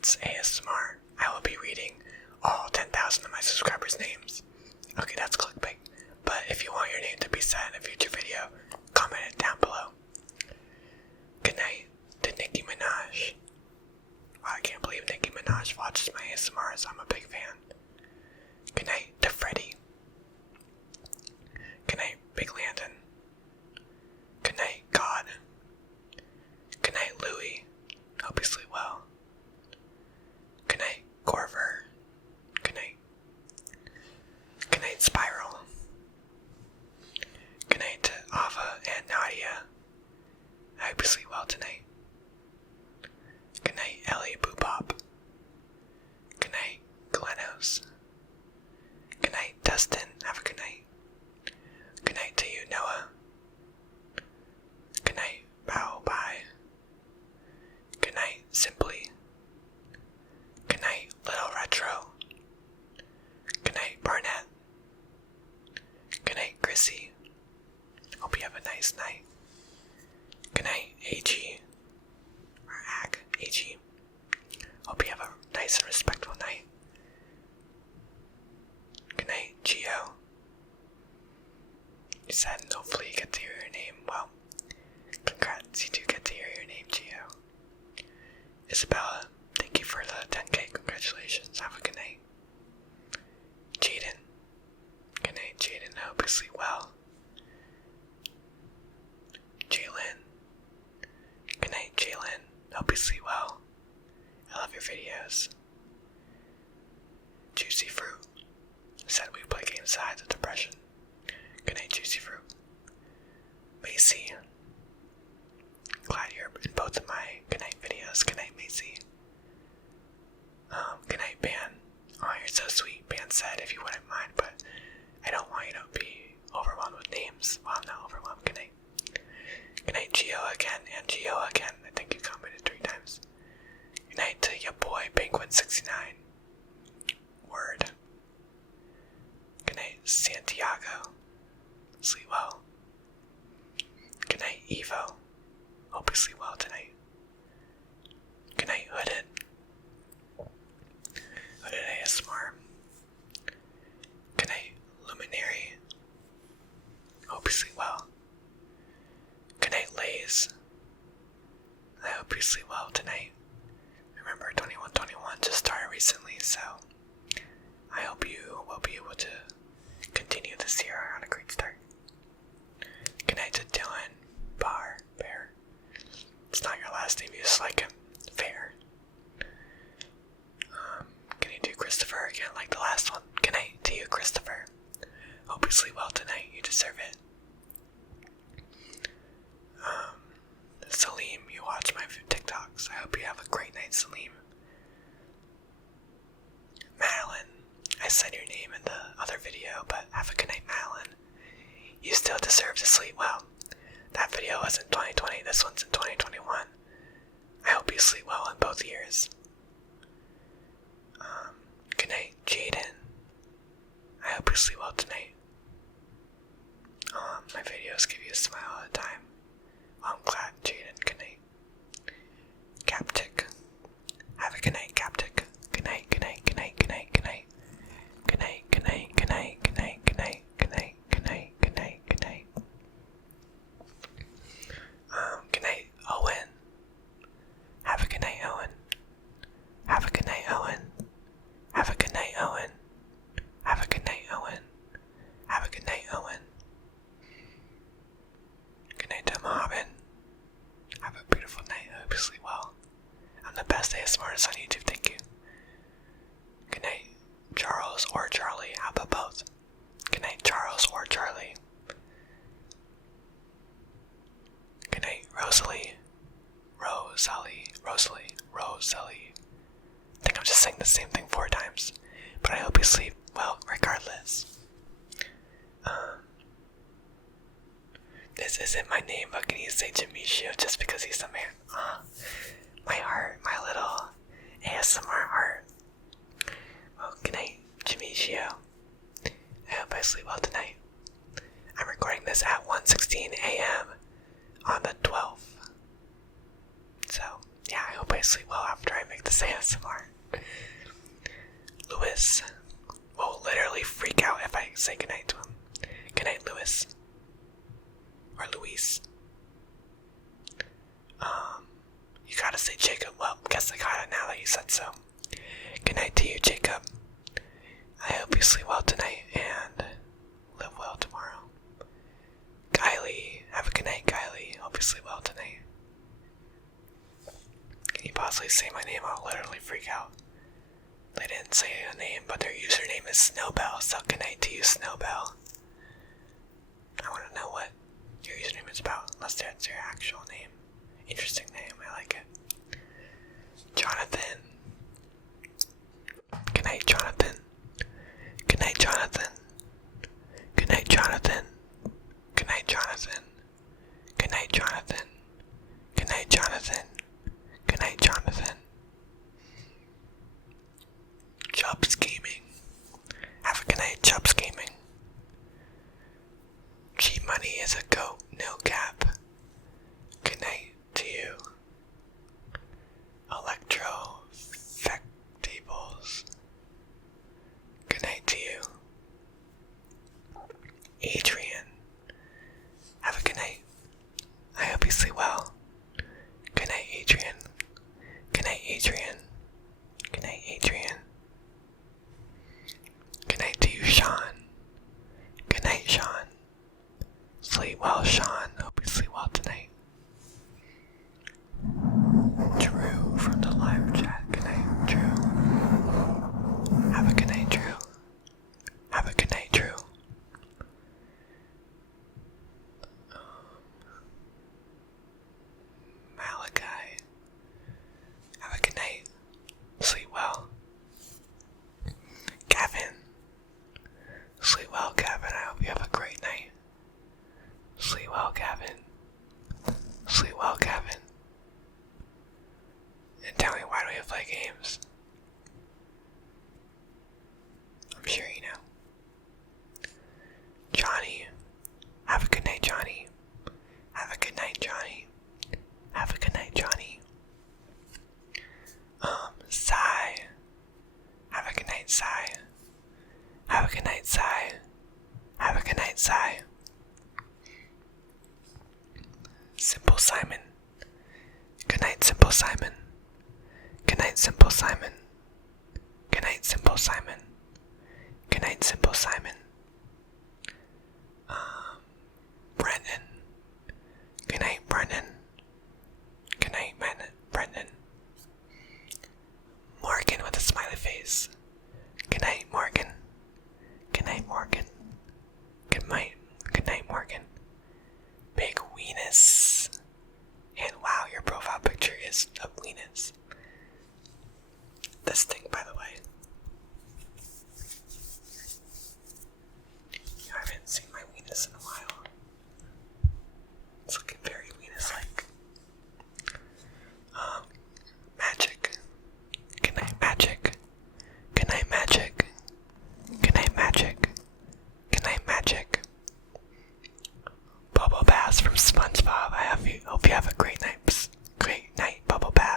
tonight's ASMR, I will be reading all 10,000 of my subscribers' names. Okay, that's clickbait. But if you want your name to be said in a future video, comment it down below. Good night to Nicki Minaj. Wow, I can't believe Nicki Minaj watches my ASMRs. I'm a big fan. Good night to Freddie. Good night, Big Landon. Good night, God. Good night, Louie. Hope you sleep well. Good night, Corver. Good night. Good night, Spiral. Good night to Ava and Nadia. I hope you sleep well tonight. Good night, Ellie Boopop. Good night, Glenos. Good night, Dustin. Have a good night. Good night to you, Noah. Good night, Bow Bye. Good night, Simply. Good night, Little Retro. Good night, Barnett. Good night, Chrissy. Hope you have a nice night. Good night, AG. Or AG. Hope you have a nice and respectful night. Good night, Gio. You said hopefully you get to hear your name. Well, congrats, you do get to hear your name, Gio. Isabella, thank you for the 10K. Congratulations. Have a good night. Jaden. Good night, Jaden. I hope you sleep well. Jalen. Good night, Jalen. Hope you sleep well. I love your videos. Juicy Fruit. Said we play game sides of depression. Good night, Juicy Fruit. Macy. Glad you're in both of my good night videos. Good night, Macy. Good night, Ban. Oh, you're so sweet. Ban said if you wouldn't mind, but I don't want you to be overwhelmed with names. Well, I'm not overwhelmed. Good night. Good night, Gio again, and Gio again. I think you commented 3 times. Good night to your boy, Penguin69. Word. Good night, Santiago. Sleep well. Good night, Evo. Hope you sleep well tonight. Good night, Hooded. Hooded ASMR. Good night, Luminary. Hope you sleep well. Good night, Lays. I hope you sleep well tonight. Remember, 2121 just started recently, so I hope you will be able to continue this year on a great start. Good night to Dylan, Bear. It's not your last name, you just like him. Fair. Can you do Christopher again like the last one? Good night to you, Christopher. Hope you sleep well tonight, you deserve it. Salim, you watch my TikToks. I hope you have a great night, Salim. Madeline, I said your name in the other video, but have a good night, Madeline. You still deserve to sleep well. That video was in 2020, this one's in 2021. I hope you sleep well in both years. Good night, Jaden. I hope you sleep well tonight. My videos give you a smile at a time. Well, I'm glad, Jaden. Good night. Captic. Have a good night, Captic. Good night, good night, good night, good night, good night. Good night, good night, good night, good night, good night, good night, good night, good night, good night. Good night, Owen. Have a good night, Owen. Have a good night, Owen. Have a good night, Owen. Have a good night, Owen. Have a good night, Owen. Good night to Mohabin. Have a beautiful night. I hope you sleep well. I'm the best ASMR artist on YouTube. Thank you. Good night, Charles or Charlie. How about both? Good night, Charles or Charlie. Good night, Rosalie. I think I'm just saying the same thing 4 times. But I hope you sleep well regardless. This isn't my name, but can you say Jamishio just because he's a man? My heart, my little ASMR heart. Well, good night, Jamishio. I hope I sleep well tonight. I'm recording this at 1:16 a.m. on the 12th. So, yeah, I hope I sleep well after I make this this ASMR. Lewis will literally freak out if I say goodnight to him. Goodnight, Lewis. Or Luis. You gotta say Jacob. Well, guess I got it now that you said so. Goodnight to you, Jacob. I hope you sleep well tonight and live well tomorrow. Kylie, have a good night, Kylie. Hope you sleep well tonight. Can you possibly say my name? I'll literally freak out. They didn't say a name, but their username is Snowbell, so good night to you, Snowbell. I want to know what your username is about, unless that's your actual name. Interesting name, I like it. Jonathan. Good night, Jonathan. Good night, Jonathan. Good night, Jonathan. Good night, Jonathan. Good night, Jonathan. Good night, Jonathan. Good night, Jonathan. Chubbs Gaming. Have a good night, Chubbs Gaming. G-Money is a goat, no cap. Good night to you. Electro Fectables. Good night to you. Adrian. Have a good night. I hope you sleep well. Good night, Adrian. Good night, Adrian. Good night, Adrian. Good night to you, Sean. Good night, Sean. Sleep well, Sean. Hope you sleep well tonight. Drew from the live chat. Good night, Drew. Have a good night, Drew. Have a good night, Drew. Malachi. Have a good night. Sleep well. Gavin. Sleep well, Gavin. I hope you have a great night. Sleep well, Gavin. Sleep well, Gavin. And tell me, why do we play games? I'm sure you know. Johnny. Have a good night, Johnny. Have a good night, Johnny. Have a good night, Johnny. Sai. Have a good night, Sai. Have a good night, Sai. Have a good night, Sai. Simple Simon. Good night, Simple Simon. Good night, Simple Simon. Good night, Simple Simon. Good night, Simple Simon. Brendan. Good night, Brendan. Good night, Brendan. Morgan with a smiley face. Good night, Morgan. Good night, Morgan. Good night, Morgan. Big weenus. And wow, your profile picture is a weenus. This thing, by the way. You haven't seen my weenus in a while. It's looking very weenus-like. Magic. Good night, Magic. Good night, Magic. Good night, Magic. Good night, Magic. Bubble Bass from SpongeBob. Hope you have a great night, Bubble Bass.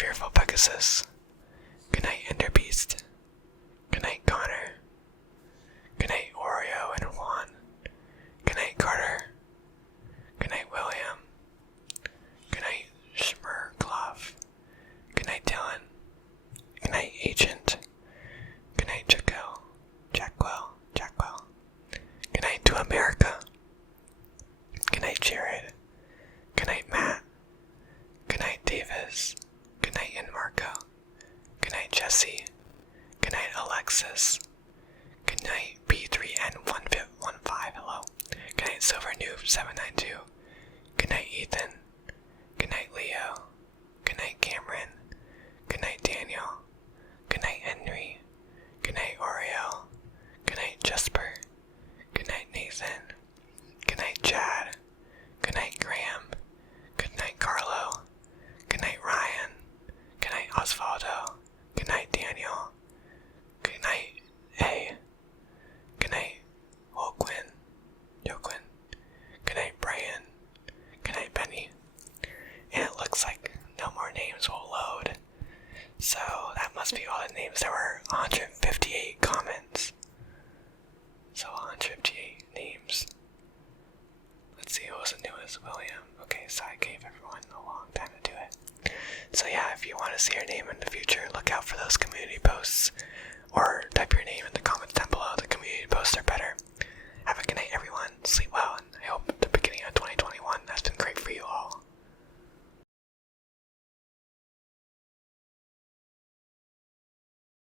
Fearful Pegasus. Good night, Enderbeast. Good night, Connor. Good night, Oreo and Juan. Good night, Carter. Good night, William. Good night, Schmerklov. Good night, Dylan. Good night, Agent. Good night, Jackwell. Good night to America. Good night, Jared. Good night, Matt. Good night, Davis. Good night, Marco. Good night, Jesse. Good night, Alexis. Good night, B3N15. Hello. Good night, Silver Noob 792. Good night, Ethan. Good night, Leo. Good night, Cameron. Good night, Daniel. Good night, Henry. Good night, Oreo. Good night, Jesper. Good night, Nathan. Good night, Chad. Good night, Graham. Good night, Carlo. Good night, Ryan. Good night, Osvaldo. Good night, Daniel. Good night, A. Good night, Joquin. Good night, Brian. Good night, Benny. And it looks like no more names will load. So that must be all the names. There were 158 comments. So 158 names. Let's see who was the newest. William. Okay, so I gave everyone a long time to do it. So yeah, if you want to see your name in the future, look out for those community posts. Or